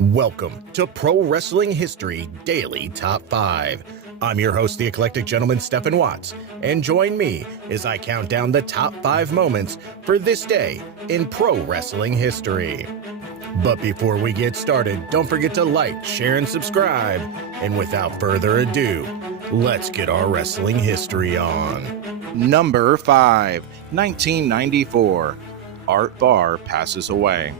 Welcome to Pro Wrestling History Daily Top 5. I'm your host, the eclectic gentleman, Stephen Watts, and join me as I count down the top 5 moments for this day in pro wrestling history. But before we get started, don't forget to like, share, and subscribe. And without further ado, let's get our wrestling history on. Number 5, 1994. Art Barr passes away.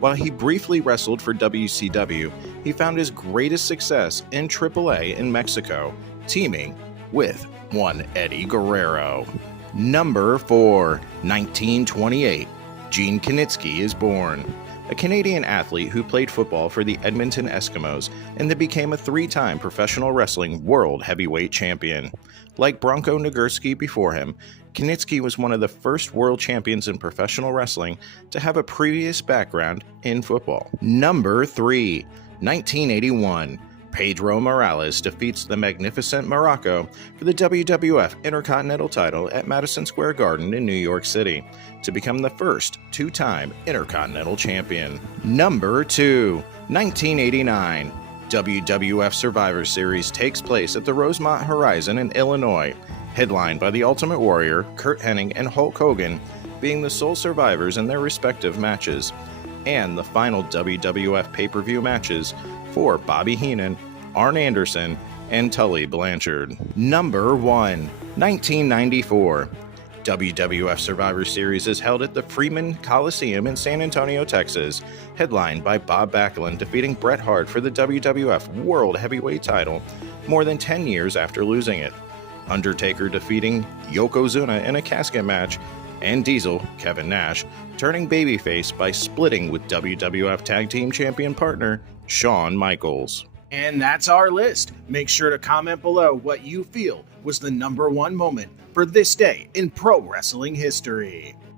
While he briefly wrestled for WCW, he found his greatest success in AAA in Mexico, teaming with one Eddie Guerrero. Number 4, 1928. Gene Knitsky is born. A Canadian athlete who played football for the Edmonton Eskimos and then became a 3-time professional wrestling world heavyweight champion. Like Bronco Nagurski before him, Knitsky was one of the first world champions in professional wrestling to have a previous background in football. Number 3, 1981. Pedro Morales defeats the Magnificent Morocco for the WWF Intercontinental title at Madison Square Garden in New York City to become the first 2-time Intercontinental champion. Number 2, 1989. WWF Survivor Series takes place at the Rosemont Horizon in Illinois, headlined by the Ultimate Warrior, Curt Hennig, and Hulk Hogan being the sole survivors in their respective matches, and the final WWF pay-per-view matches for Bobby Heenan, Arn Anderson, and Tully Blanchard. Number 1, 1994. WWF Survivor Series is held at the Freeman Coliseum in San Antonio, Texas, headlined by Bob Backlund defeating Bret Hart for the WWF World Heavyweight title more than 10 years after losing it, Undertaker defeating Yokozuna in a casket match, and Diesel, Kevin Nash, turning babyface by splitting with WWF Tag Team Champion partner Shawn Michaels. And that's our list. Make sure to comment below what you feel was the number 1 moment for this day in pro wrestling history.